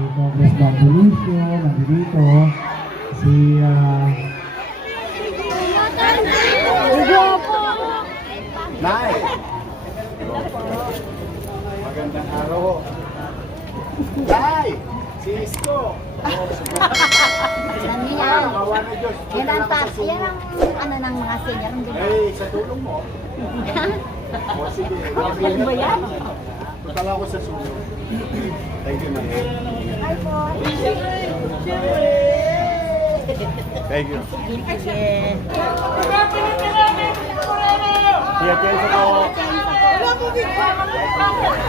Congressman Belicio, nandito. Si, Nay! Magandang araw. Nay! Si Isko! Yan yan. Yan ang tax. Yan ang ano ng mga senior. Eh, sa tulong mo. O sige. Ano ba yan? Tutala ako sa sulong. Thank you, Nay. Hi po. Thank you. Sige. Siya, Tienzo po.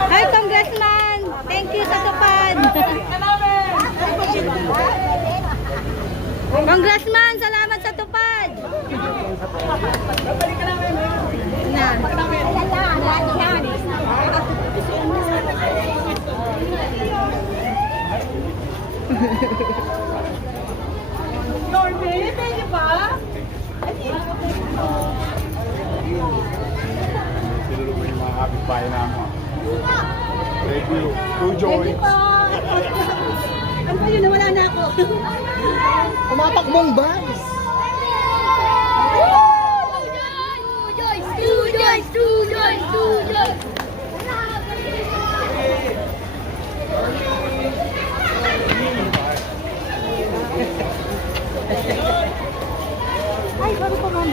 Hi, Congressman. Thank you sa tupad. Congressman, salamat sa tupad. Norby, pwede ba? Sinulong mo yung mga kapitbahay namin. Thank you. Two Pwede joints. ba? Ano ba yun? Nawala na ako. Tumatakbong bus! Ay, sorry po, ma'am.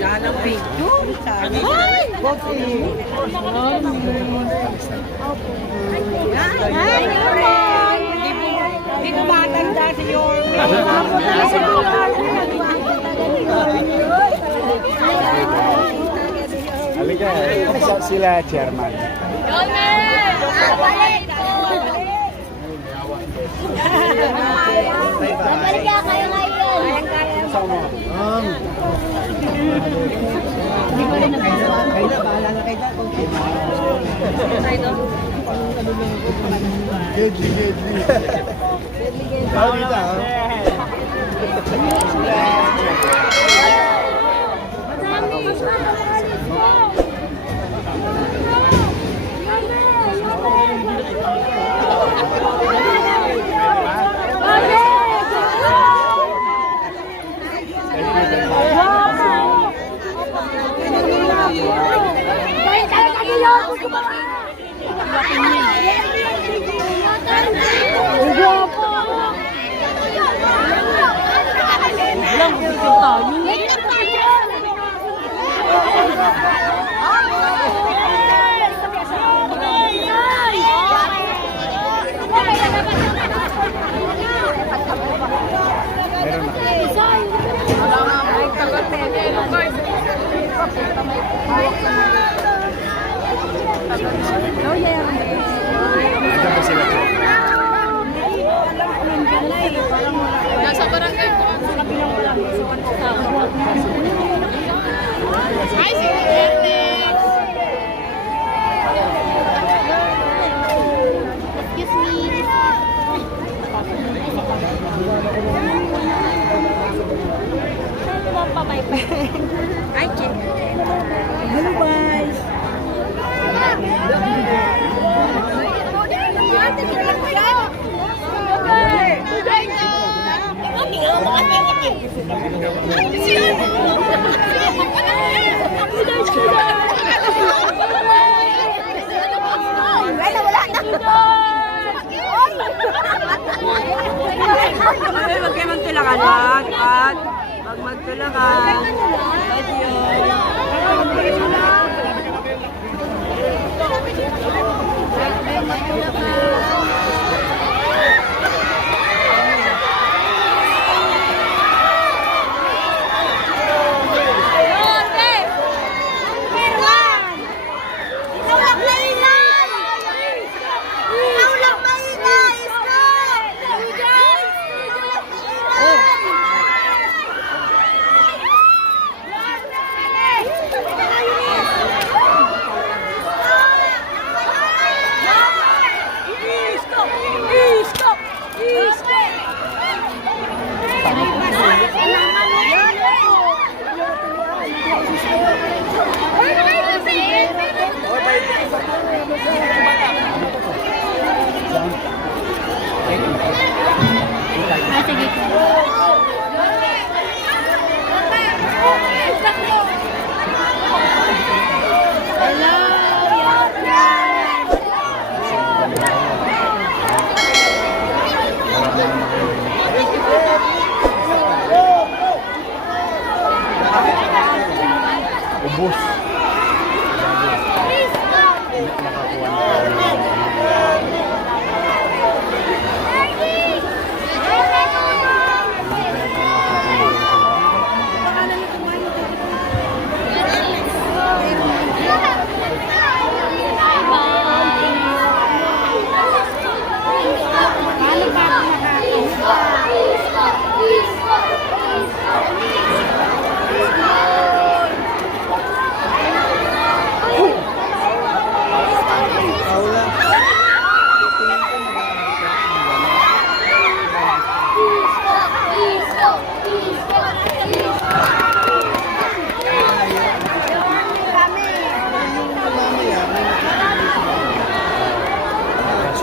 Yan ang video. Ay! Hindi ko matanda si Yorme. Halika, sila chairman. Babalik ka kayo ngayon. Sama. Gedli, gedli. Tao dito, ha? Nandiyan ba sila? Nasa barangay ko. Hi, si Alex. Excuse me. Hi, Jen. Hello, guys. Huwag kayo magtulakan, wag magtulakan.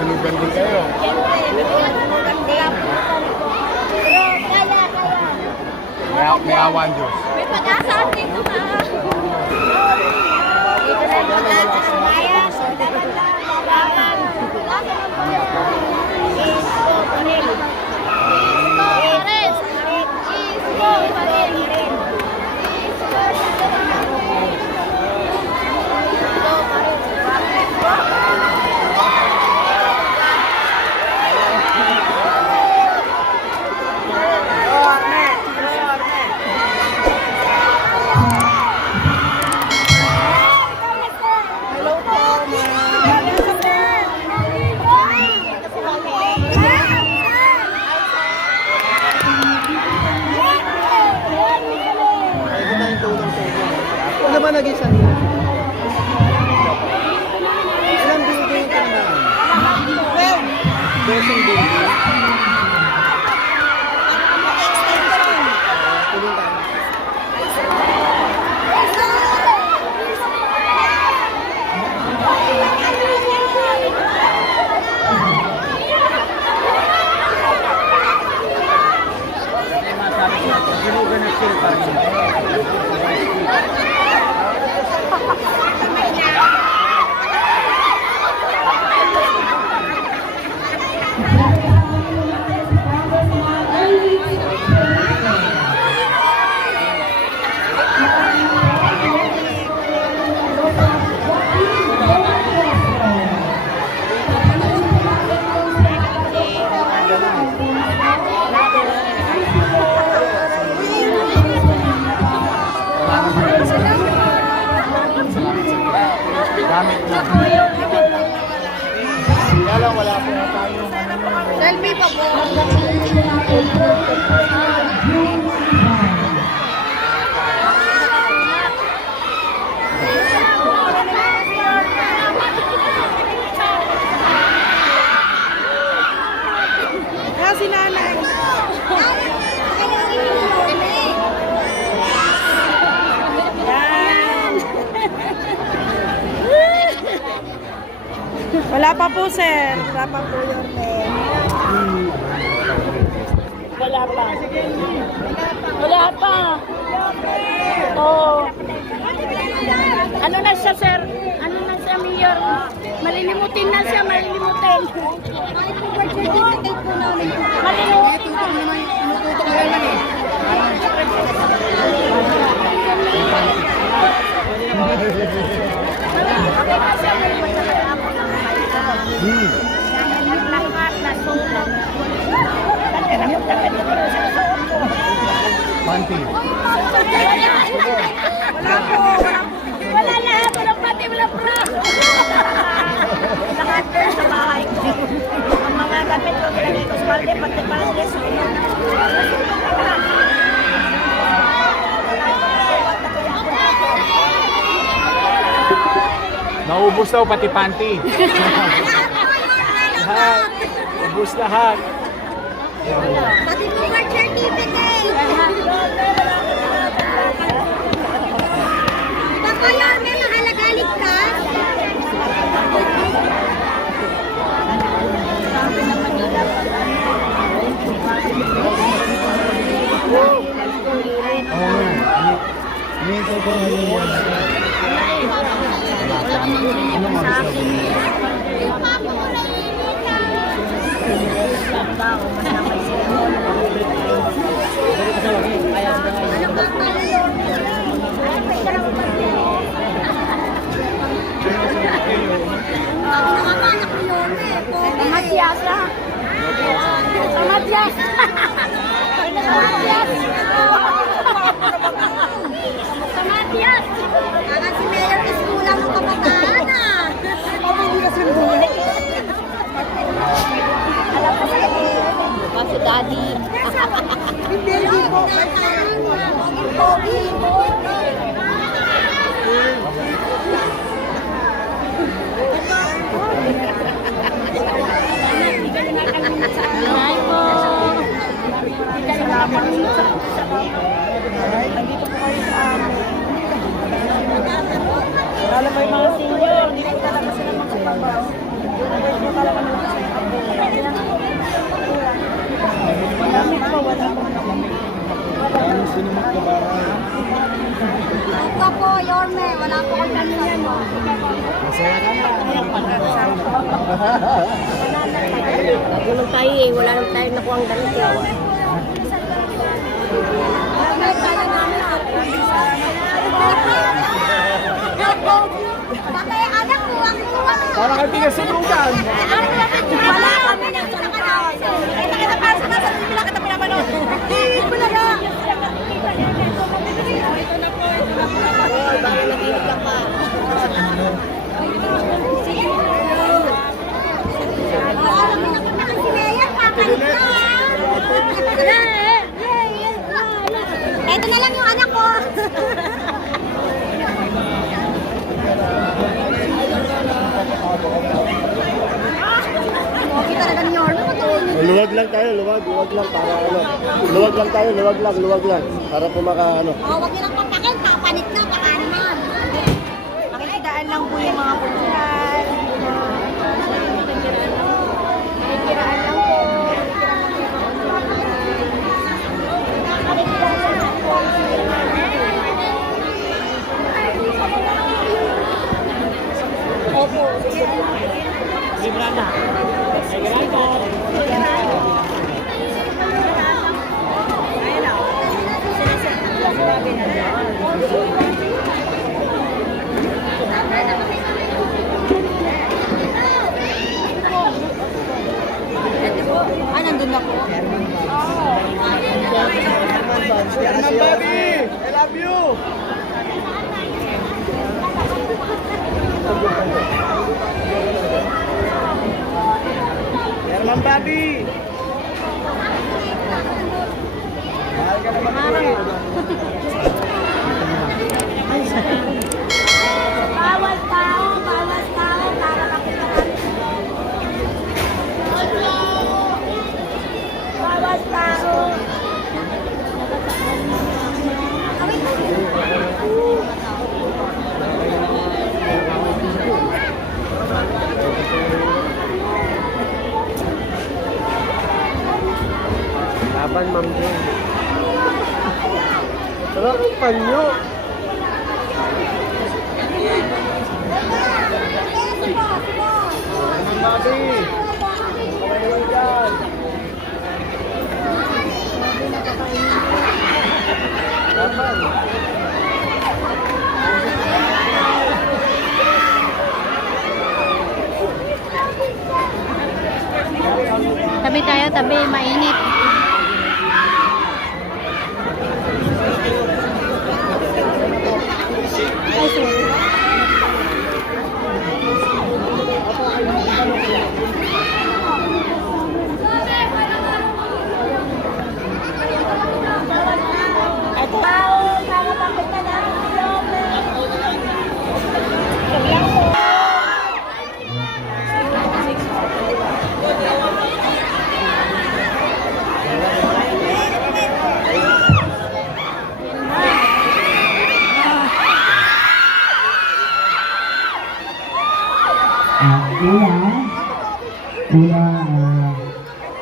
nahulugan din kayo. May awan Diyos. May pag-asa dito na. Dito na yung pag-asa. Kaya, laban. Isko pa rin. Isko pa rin. Ano ba naging saan? Ilang building ka na? 12 building. Tuloy tayo. Gamit na. Kaya lang wala po na tayo. Selfie pa po. Kaya si nanay. Wala pa po, sir. Wala pa po yung Wala pa. Wala pa. Oh. Ano na siya, sir? Ano na siya, Mayor? Malilimutin na siya, malilimutin. Malilimutin na. Panty. Wala lahat, walang pati, walang bra. Lahat doon sa bahay ko. Ang mga gamit ko, pinagay ko sa balde, pati balde, sunog. Naubos daw pati panty. Lahat. Ubus lahat. Pati po birth certificate. Baka yan, may mahalaga ligtas. Matias lah. Matias. Matias. Kakak si Mayor is kulang ng kabataan ah. Hindi kasi kulang. Si Daddy. Hindi po. Pogi. Hi po. Salamat po. Nandito po kayo sa amin. Lalo pa yung mga senior, hindi po talaga sila magkapabaw. Hindi po talaga nila Ito po, Yorme. Wala po kang ganyan mo. Nagulong tayo eh. Wala naman tayo nakuha ang ganito. Patay anak ko, ang kuha. Para kayo tinasunugan. Wala kami ng sakanaw. Kita pa sa nasa nila kita pinapanood. Wala na. Ito na lang yung anak ko. Kita na ganyan yun. Luwag lang tayo, luwag lang para ano. Luwag lang tayo, luwag lang. Para po ano. Oh, wag niyo lang papakin, papanik na, baka naman. Pakikidaan lang po yung mga putulan. Pakikiraan lang po. Opo. Librana. Ah, nandun na po. Yan Bobby! I love you! Herman Bobby! Mahal ka naman po eh. Bawal tao, para makita bawal tao. Laban, Ma'am Jane. Sarap ang panyo. Herman Bobby! Palayo dyan! Laban! Tabi tayo, tabi. Mainit.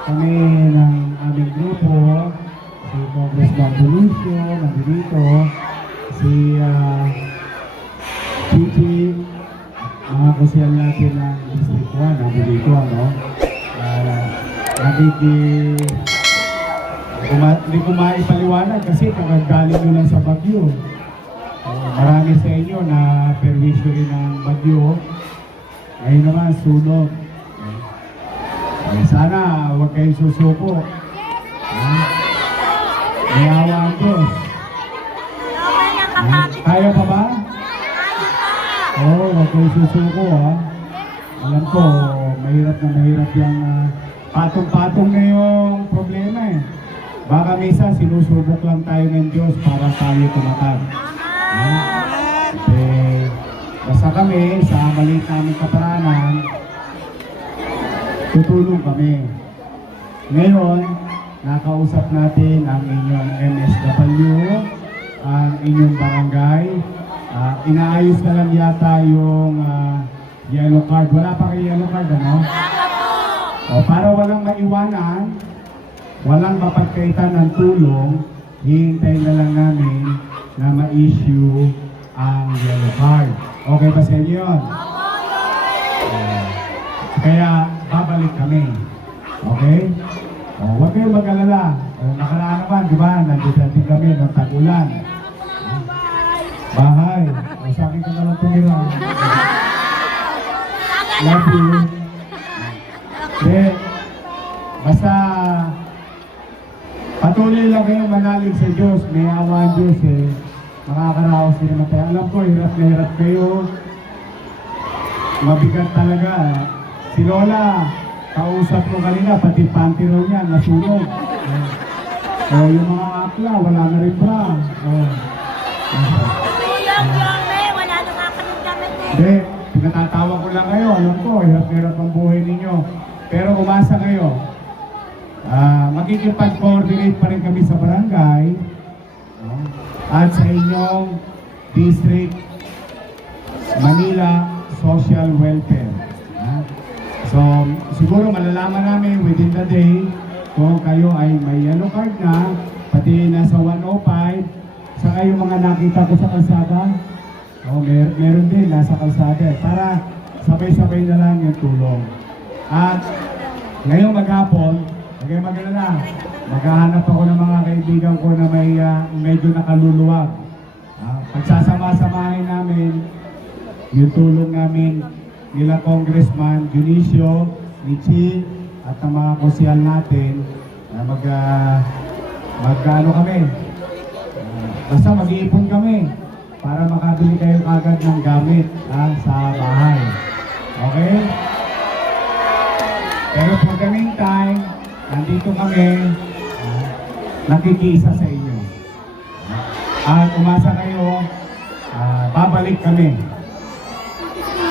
Kami ng aming grupo, si Congressman Bonicio, nandito, si Chichi, mga kusyal natin ng District 1, nandito, ano? Hindi ko maipaliwanag kasi kagagaling nyo lang sa Bagyo. Marami sa inyo na perwisyo rin ng Bagyo. Ngayon naman, sunog. Sana huwag kayong susuko. May awa ang Diyos. Kaya pa ba? Oo, huwag kayong susuko ha. Alam ko, mahirap yung patong-patong na yung problema eh. Baka misa sinusubok lang tayo ng Diyos para tayo tumatag. Basta kami sa maliit naming kaparanan, tutulong kami. Ngayon, nakausap natin ang inyong MSW, ang inyong barangay. Inaayos na lang yata yung yellow card. Wala pa kayo yellow card, ano? O, para walang maiwanan, walang mapagkaitan ng tulong, hihintayin na lang namin na ma-issue ang yellow card. Okay ba sa inyo yun? Kaya babalik kami. Okay? Huwag kayong mag-alala. Nakaraan naman, di ba? Nandito din kami ng tag-ulan. Bahay. Sa akin ka na lang tumira. Love you. Basta patuloy lang kayong manalig sa Diyos. May awa ang Diyos eh. Makakaraos din naman tayo. Alam ko, hirap na hirap kayo. Mabigat talaga. Si Lola, kausap ko kanina, pati pantiro niya, nasunog. Yung mga akla, wala na rin bra. Wala na kakaroon kami eh. Hindi, pinatatawa ko lang kayo. Alam ko, hirap-hirap ang buhay ninyo. Pero umasa kayo. Magkikipag-coordinate pa rin kami sa barangay at sa inyong district Manila Social Welfare. So, siguro malalaman namin within the day kung kayo ay may yellow card na, pati nasa 105, saka yung mga nakita ko sa kalsada, meron din nasa kalsada, para sabay-sabay na lang yung tulong. At ngayong maghapon, okay, magalala, maghahanap ako ng mga kaibigan ko na may medyo nakaluluwag. Pagsasama-samahin namin yung tulong namin nila Congressman Dionisio, Michi, at ang mga konsyal natin mag-ano kami. Basta mag-iipon kami para makabili kayo agad ng gamit sa bahay. Okay? Pero for the meantime, nandito kami, nakikiisa sa inyo. At umasa kayo, babalik kami.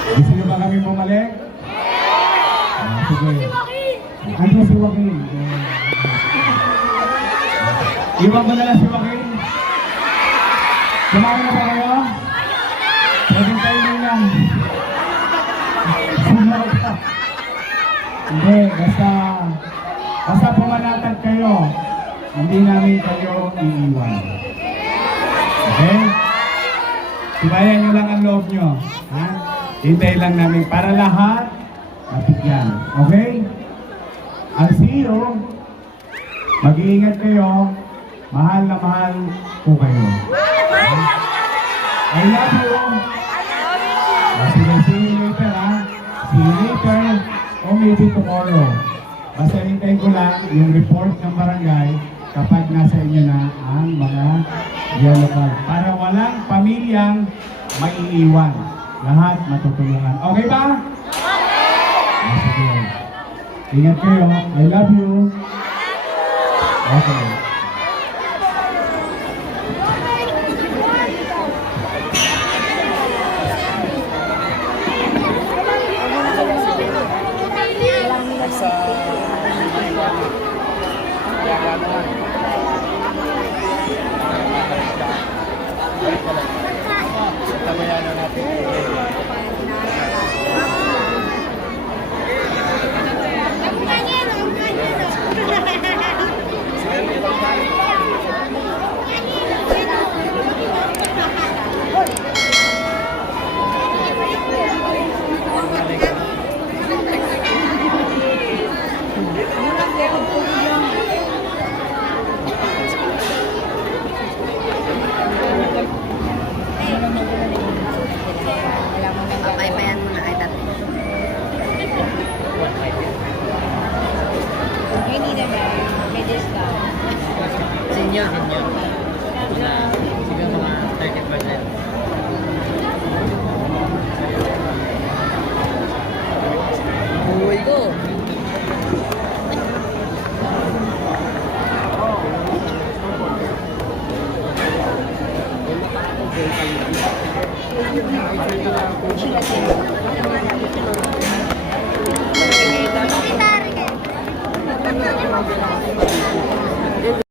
Gusto nyo ba kami bumalik? Sige. Ano si Joaquin? Iwan ko na lang si Joaquin. Kumain na ba kayo? Pwedeng tayo lang. Sumunod ka. Hindi, basta pumanatag kayo, hindi namin kayo iiwan. Okay? Tibayan nyo lang ang loob nyo. Ha? Hintay lang namin para lahat mapigyan. Okay? I'll see you. Mag-iingat kayo. Mahal na mahal po kayo. I love you. See you later, ha? See you later. O maybe tomorrow. Basta hintayin ko lang yung report ng barangay kapag nasa inyo na ang mga yellow card. Para walang pamilyang maiiwan. Lahat matutulungan. Okay ba? Okay. Sige. Ingat kayo. I love you. Okay.